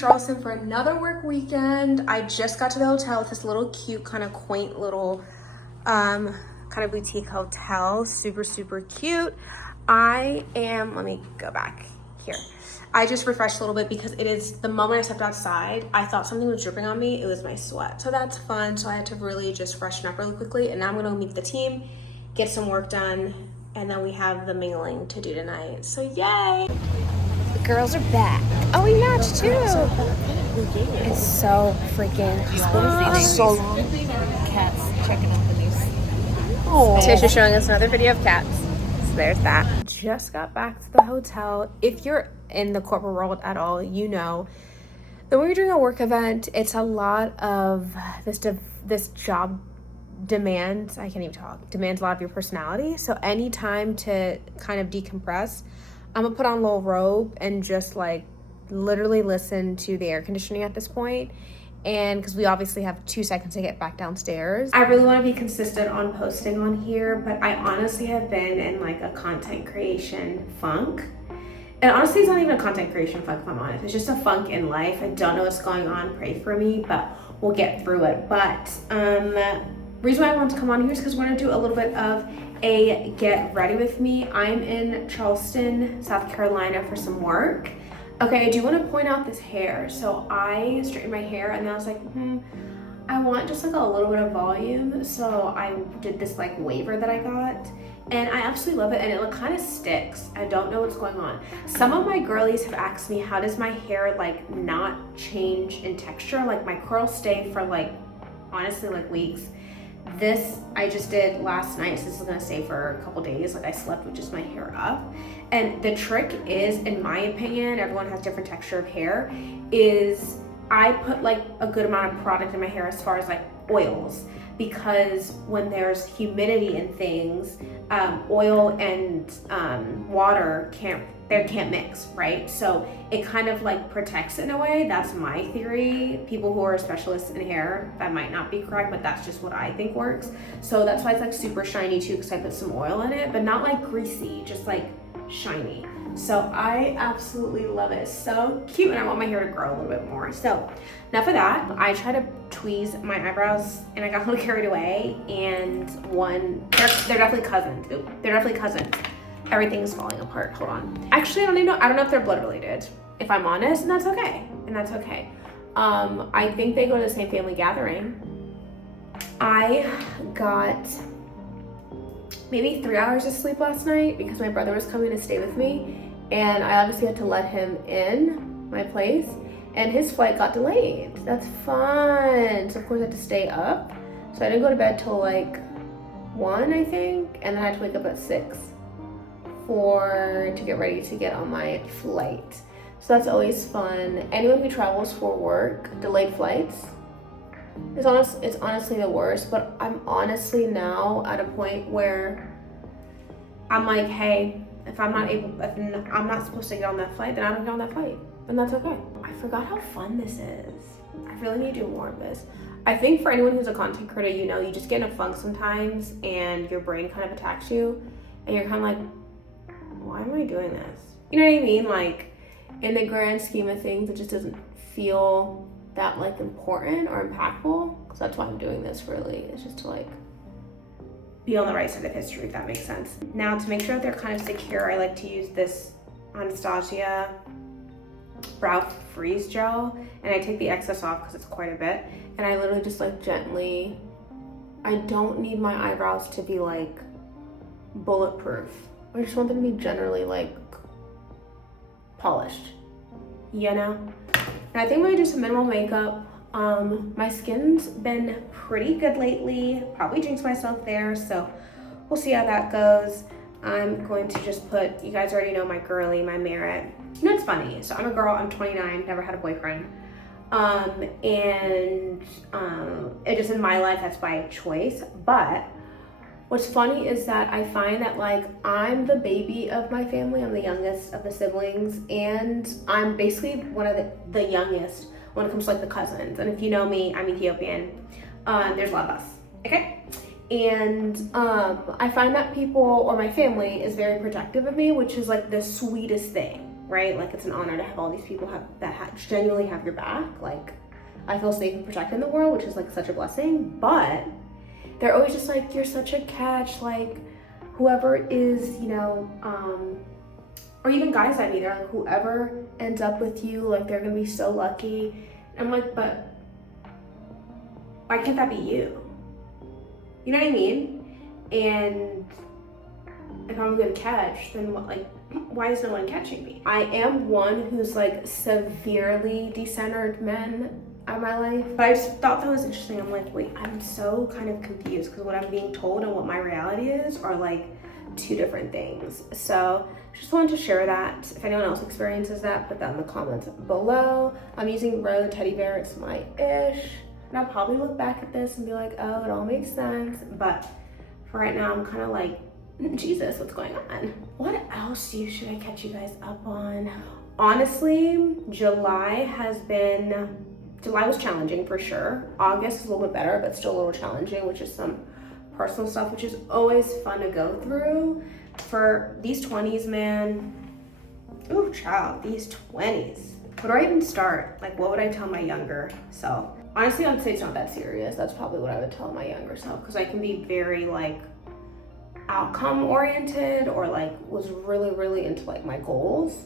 Charleston for another work weekend. I just got to the hotel with this little cute, kind of quaint little kind of boutique hotel. Super cute. Let me go back here. I just refreshed a little bit because it is the moment I stepped outside, I thought something was dripping on me. It was my sweat. So that's fun. So I had to really just freshen up really quickly. And now I'm gonna meet the team, get some work done, and then we have the mingling to do tonight. So yay! The girls are back. Oh, we matched too. It's so freaking so long. Cats checking out the news. Oh. Tish is showing us another video of cats. So there's that. Just got back to the hotel. If you're in the corporate world at all, you know that when you're doing a work event, it's a lot of this job demands, I can't even talk, demands a lot of your personality. So any time to kind of decompress, I'm gonna put on a little robe and just like literally listen to the air conditioning at this point. And because we obviously have 2 seconds to get back downstairs. I really want to be consistent on posting on here, but I honestly have been in like a content creation funk. And honestly, it's not even a content creation funk, if I'm honest. It's just a funk in life. I don't know what's going on. Pray for me, but we'll get through it. But reason why I wanted to come on here is because we're going to do a little bit of a get ready with me. I'm in Charleston, South Carolina for some work. Okay, I do want to point out this hair. So I straightened my hair and then I was like, I want just like a little bit of volume. So I did this like waver that I got and I absolutely love it and it kind of sticks. I don't know what's going on. Some of my girlies have asked me, how does my hair like not change in texture? Like my curls stay for like, honestly, like weeks. This I just did last night, so this is gonna stay for a couple days. Like I slept with just my hair up. And the trick is, in my opinion, everyone has different texture of hair, is I put like a good amount of product in my hair as far as like oils, because when there's humidity in things, oil and water can't mix, right? So it kind of like protects it in a way. That's my theory. People who are specialists in hair, that might not be correct, but that's just what I think works. So that's why it's like super shiny too, because I put some oil in it, but not like greasy, just like shiny. So I absolutely love it. So cute, and I want my hair to grow a little bit more. So enough of that. I try to tweeze my eyebrows and I got a little carried away, and they're definitely cousins. Ooh, they're definitely cousins. Everything's falling apart. Hold on. Actually, I don't know if they're blood related, if I'm honest, and that's okay. I think they go to the same family gathering. I got maybe 3 hours of sleep last night because my brother was coming to stay with me, and I obviously had to let him in my place, and his flight got delayed. That's fun. So of course I had to stay up. So I didn't go to bed till like 1, I think, and then I had to wake up at 6 to get ready to get on my flight. So that's always fun. Anyone who travels for work, delayed flights, it's honestly the worst. But I'm honestly now at a point where I'm like, hey, if I'm not supposed to get on that flight, then I don't get on that flight, and that's okay. I forgot how fun this is. I really need to do more of this. I think for anyone who's a content creator, you know, you just get in a funk sometimes and your brain kind of attacks you and you're kind of like, why am I doing this? You know what I mean? Like in the grand scheme of things, it just doesn't feel that like important or impactful, because that's why I'm doing this really. It's just to like be on the right side of history, if that makes sense. Now to make sure that they're kind of secure, I like to use this Anastasia brow freeze gel, and I take the excess off because it's quite a bit, and I literally just like gently, I don't need my eyebrows to be like bulletproof. I just want them to be generally like polished, you know? And I think I'm gonna do some minimal makeup. My skin's been pretty good lately. Probably jinxed myself there, so we'll see how that goes. I'm going to just put, you guys already know my girly, my Merit. You know, it's funny. So I'm a girl, I'm 29, never had a boyfriend. It just in my life, that's by choice. But what's funny is that I find that like I'm the baby of my family. I'm the youngest of the siblings, and I'm basically one of the youngest when it comes to like the cousins. And if you know me, I'm Ethiopian. There's a lot of us, okay? And I find that people, or my family, is very protective of me, which is like the sweetest thing. right? Like, it's an honor to have all these people genuinely have your back. Like, I feel safe and protected in the world, which is like such a blessing. But they're always just like, you're such a catch, like whoever is, you know, or even guys at me, they're like, whoever ends up with you, like they're gonna be so lucky. And I'm like, but why can't that be you? You know what I mean? And if I'm a good catch, then what, like, why is no one catching me? I am one who's like severely decentered men in my life, but I just thought that was interesting. I'm like, wait, I'm so kind of confused because what I'm being told and what my reality is are like two different things. So just wanted to share that. If anyone else experiences that, put that in the comments below. I'm using Rose Teddy Bear, it's my ish. And I'll probably look back at this and be like, oh, it all makes sense. But for right now, I'm kind of like, Jesus, what's going on? What else should I catch you guys up on? Honestly, July was challenging for sure. August is a little bit better, but still a little challenging, which is some personal stuff, which is always fun to go through. For these 20s, man, ooh, child, these 20s. Where do I even start? Like, what would I tell my younger self? Honestly, I would say it's not that serious. That's probably what I would tell my younger self, because I can be very like outcome oriented, or like was really, really into like my goals.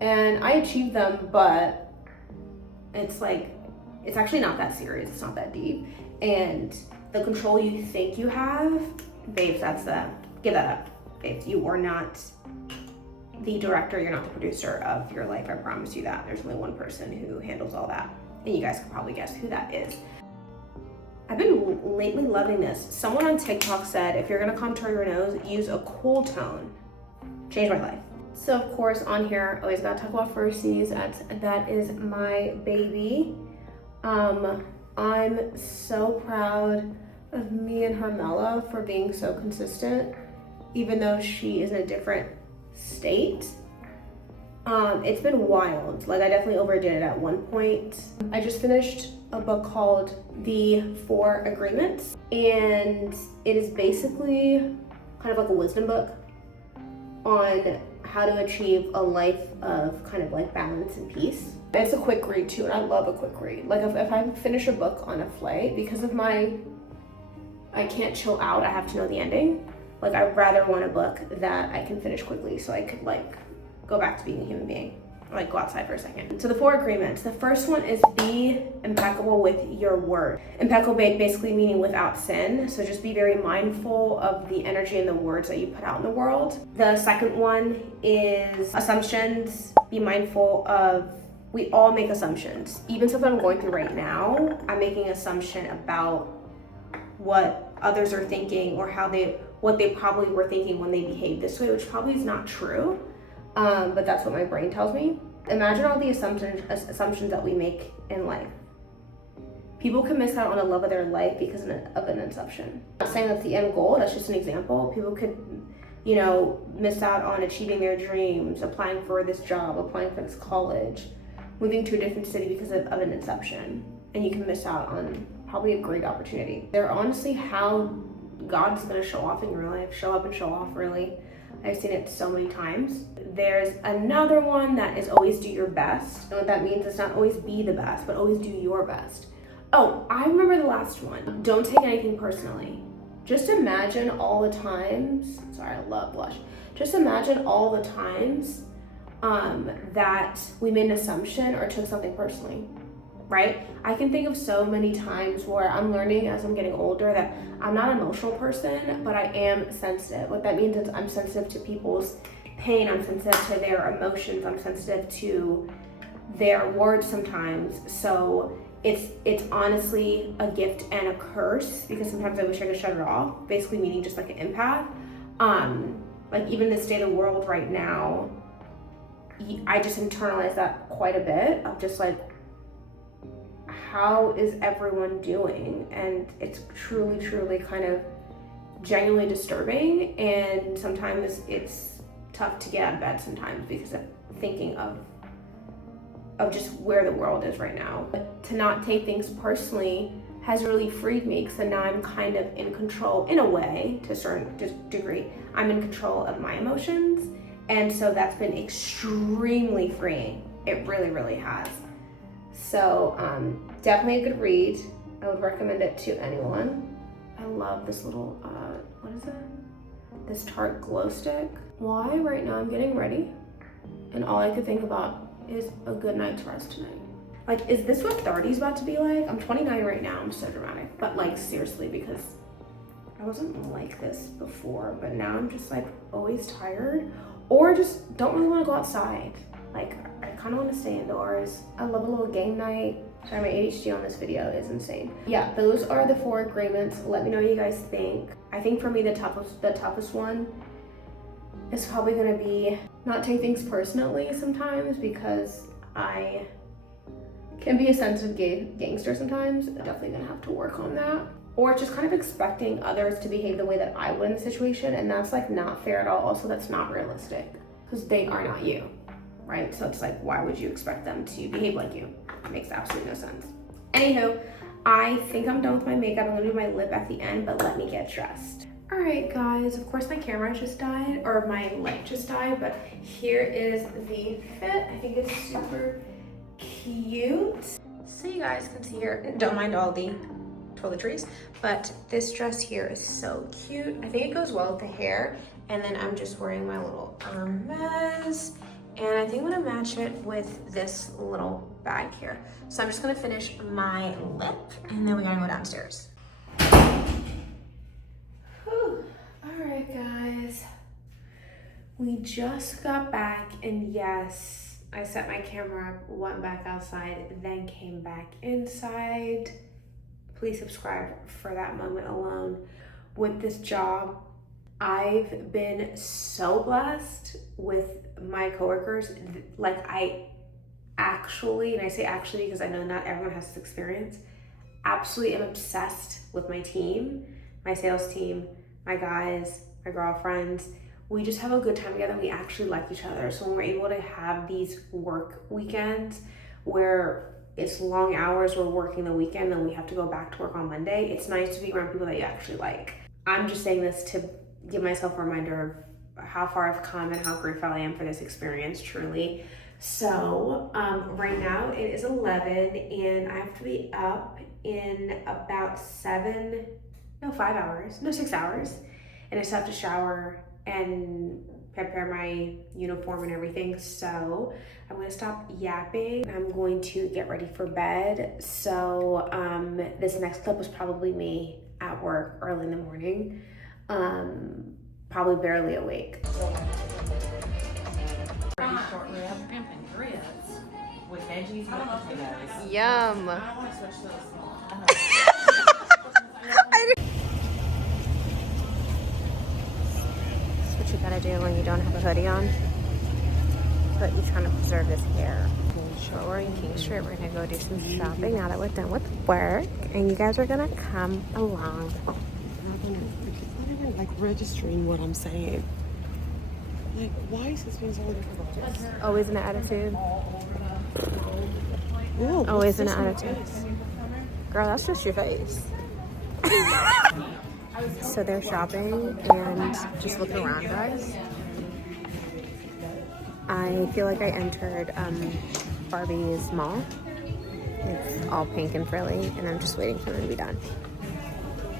And I achieved them, but it's like, it's actually not that serious. It's not that deep. And the control you think you have, babes, give that up. Babes, you are not the director, you're not the producer of your life. I promise you that. There's only one person who handles all that. And you guys can probably guess who that is. I've been lately loving this. Someone on TikTok said, if you're gonna contour your nose, use a cool tone. Changed my life. So of course on here, always gotta talk about Firsties. That is my baby. I'm so proud of me and Hermela for being so consistent, even though she is in a different state. It's been wild. Like, I definitely overdid it at one point. I just finished a book called The 4 Agreements, and it is basically kind of like a wisdom book on how to achieve a life of kind of like balance and peace. It's a quick read too, and I love a quick read. Like, if I finish a book on a flight, because of I can't chill out, I have to know the ending. Like, I'd rather want a book that I can finish quickly so I could like go back to being a human being, or like go outside for a second. So the 4 agreements. The first one is be impeccable with your word. Impeccable basically meaning without sin. So just be very mindful of the energy and the words that you put out in the world. The second one is assumptions. Be mindful of, we all make assumptions. Even something I'm going through right now, I'm making an assumption about what others are thinking, or what they probably were thinking when they behaved this way, which probably is not true. But that's what my brain tells me. Imagine all the assumptions that we make in life. People can miss out on the love of their life because of an assumption. I'm not saying that's the end goal, that's just an example. People could, you know, miss out on achieving their dreams, applying for this job, applying for this college, moving to a different city because of an assumption. And you can miss out on probably a great opportunity. They're honestly how God's gonna show off in your life, show up and show off, really. I've seen it so many times. There's another one that is always do your best. And what that means is not always be the best, but always do your best. Oh, I remember the last one. Don't take anything personally. Just imagine all the times, sorry, I love blush. Just imagine all the times that we made an assumption or took something personally, right? I can think of so many times where I'm learning as I'm getting older that I'm not an emotional person, but I am sensitive. What that means is I'm sensitive to people's pain, I'm sensitive to their emotions, I'm sensitive to their words sometimes. So it's honestly a gift and a curse, because sometimes I wish I could shut it off, basically meaning just like an empath. Like even the state of the world right now, I just internalize that quite a bit of just like, how is everyone doing? And it's truly, truly kind of genuinely disturbing. And sometimes it's tough to get out of bed sometimes because of thinking of just where the world is right now. But to not take things personally has really freed me, because now I'm kind of in control in a way, to a certain degree. I'm in control of my emotions, And so that's been extremely freeing. It really, really has. So definitely a good read. I would recommend it to anyone. I love this little, what is it? This Tarte glow stick. Why right now I'm getting ready and all I could think about is a good night's rest tonight. Like, is this what 30's about to be like? I'm 29 right now, I'm so dramatic. But like, seriously, because I wasn't like this before, but now I'm just like always tired or just don't really want to go outside. Like, I kind of want to stay indoors. I love a little game night. Sorry, my ADHD on this video is insane. Yeah, those are the 4 agreements. Let me know what you guys think. I think for me, the toughest one is probably gonna be not take things personally sometimes, because I can be a sensitive gangster sometimes. I'm definitely gonna have to work on that. Or just kind of expecting others to behave the way that I would in the situation, and that's like not fair at all. Also, that's not realistic because they are not you, right? So it's like, why would you expect them to behave like you? It makes absolutely no sense. Anywho, I think I'm done with my makeup. I'm gonna do my lip at the end, but let me get dressed. All right, guys, of course my camera just died, or my light just died, but here is the fit. I think it's super cute. So you guys can see here, don't mind all the toiletries, but this dress here is so cute. I think it goes well with the hair, and then I'm just wearing my little Hermes, and I think I'm gonna match it with this little bag here. So I'm just gonna finish my lip, and then we're gonna go downstairs. Whew. All right, guys, we just got back, and yes, I set my camera up, went back outside, then came back inside. Please subscribe for that moment alone. With this job, I've been so blessed with my coworkers. Like, I actually, and I say actually because I know not everyone has this experience, absolutely am obsessed with my team, my sales team, my guys, my girlfriends. We just have a good time together. We actually like each other. So when we're able to have these work weekends where it's long hours, we're working the weekend, and we have to go back to work on Monday, it's nice to be around people that you actually like. I'm just saying this to give myself a reminder of how far I've come and how grateful I am for this experience, truly. So right now it is 11, and I have to be up in about 6 hours, and I still have to shower and prepare my uniform and everything. So I'm gonna stop yapping. I'm going to get ready for bed. So this next clip was probably me at work early in the morning, probably barely awake. Short rib and grits with veggies and potatoes. Yum. I want to switch those. That's what you gotta do when you don't have a hoodie on, but you're trying to preserve this hair. So we're in King Street. We're gonna go do some shopping now that we're done with work, and you guys are gonna come along. Not even like registering what I'm saying. Like, why is this being so difficult? Always an attitude. Ooh, Always an what's this on your attitude. face? Girl, that's just your face. So they're shopping and just looking around, guys. I feel like I entered Barbie's mall. It's all pink and frilly, and I'm just waiting for them to be done.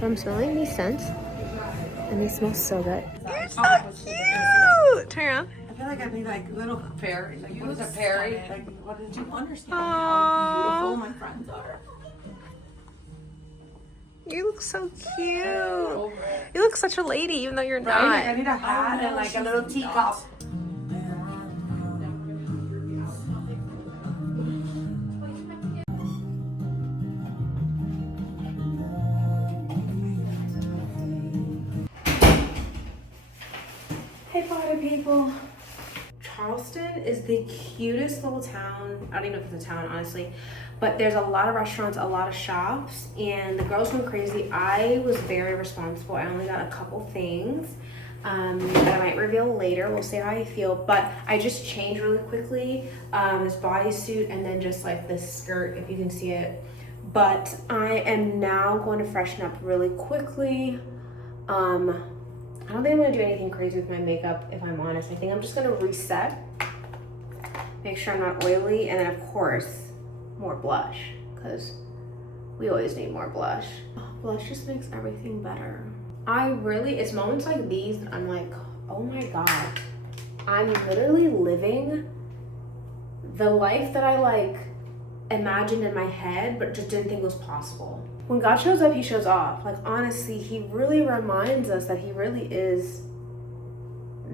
But I'm smelling these scents, and they smell so good. You're so cute! Turn around. I feel like I need like little fairy. Like, what is a fairy? Like, what did you understand Aww. how beautiful my friends are? You look so cute. You look such a lady, even though you're Right? Like, I not. need a hat and like a little teacup. Hey party people. Charleston is the cutest little town. I don't even know if it's a town, honestly, but there's a lot of restaurants, a lot of shops, and the girls went crazy. I was very responsible. I only got a couple things that I might reveal later. We'll see how I feel, but I just changed really quickly, this bodysuit and then just like this skirt, if you can see it. But I am now going to freshen up really quickly. I don't think I'm gonna do anything crazy with my makeup, if I'm honest. I think I'm just gonna reset, make sure I'm not oily, and then of course, more blush, because we always need more blush. Oh, blush just makes everything better. It's moments like these that I'm like, oh my God, I'm literally living the life that I like imagined in my head, but just didn't think was possible. When God shows up, he shows off. Like, honestly, he really reminds us that he really is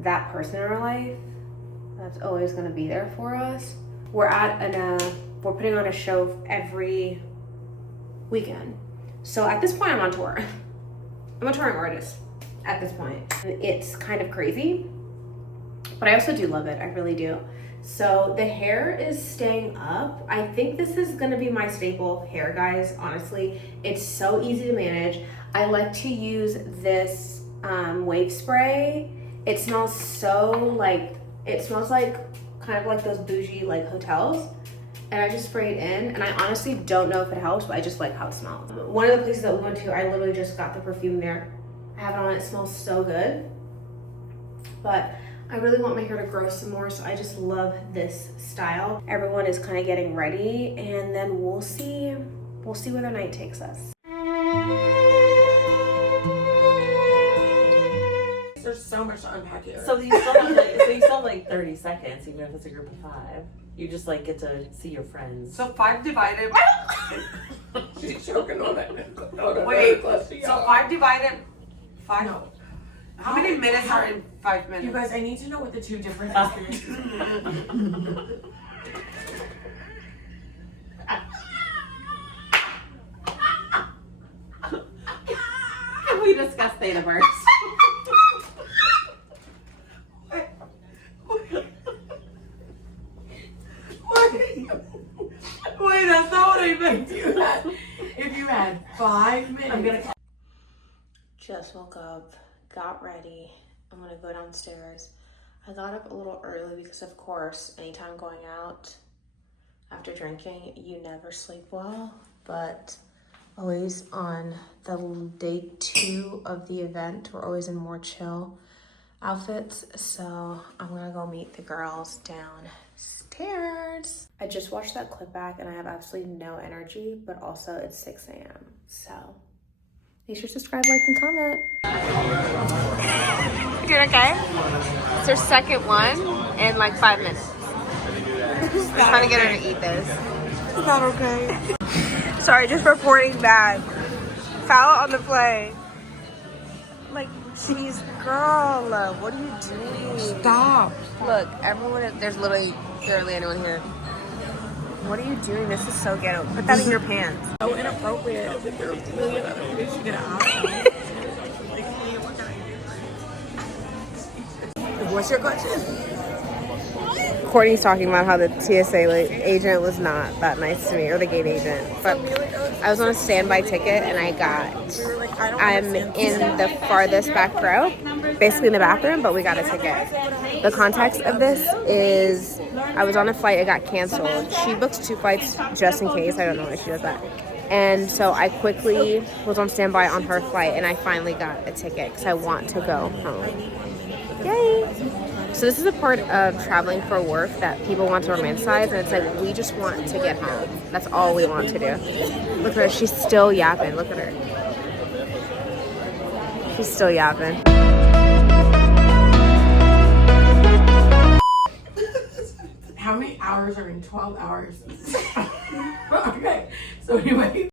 that person in our life that's always gonna be there for us. We're putting on a show every weekend. So at this point, I'm on tour. I'm a touring artist at this point. It's kind of crazy, but I also do love it. I really do. So the hair is staying up. I think this is gonna be my staple hair, guys, honestly. It's so easy to manage. I like to use this wave spray. It smells like kind of like those bougie like hotels. And I just spray it in, and I honestly don't know if it helps, but I just like how it smells. One of the places that we went to, I literally just got the perfume there. I have it on, it smells so good. But I really want my hair to grow some more, so I just love this style. Everyone is kind of getting ready, and then we'll see where the night takes us. There's so much to unpack here. So you still have like 30 seconds, even if it's a group of 5. You just like get to see your friends. So 5 divided. She's choking on it. Wait, so 5 divided 5? No. How many minutes are in 5 minutes? You guys, I need to know what the 2 different experiences Can we discuss Thetaverse? Wait, that's not what I meant. If you had 5 minutes. I'm gonna just woke up, got ready. I'm gonna go downstairs. I got up a little early because, of course, anytime going out after drinking, you never sleep well. But always on the day 2 of the event, we're always in more chill outfits. So I'm gonna go meet the girls downstairs. I just watched that clip back and I have absolutely no energy, but also it's 6 a.m. So make sure to subscribe, like, and comment. You doing okay? It's our second one in like 5 minutes. Just trying to get her to eat this. It's not okay. Sorry, just reporting back. Foul on the play. Like, jeez, girl, what are you doing? Stop. Look, there's literally barely anyone here. What are you doing? This is so ghetto. Put that in your pants. So inappropriate. If you're really you should get an option. What's your question? Courtney's talking about how the TSA agent was not that nice to me, or the gate agent. But I was on a standby ticket, and I'm in the farthest back row, basically in the bathroom, but we got a ticket. The context of this is I was on a flight, it got canceled. She booked 2 flights just in case. I don't know why she does that. And so I quickly was on standby on her flight, and I finally got a ticket because I want to go home. Yay! So this is a part of traveling for work that people want to romanticize, and it's like, we just want to get home. That's all we want to do. Look at her, she's still yapping. Look at her. She's still yapping. How many hours are in 12 hours? Okay, so anyway.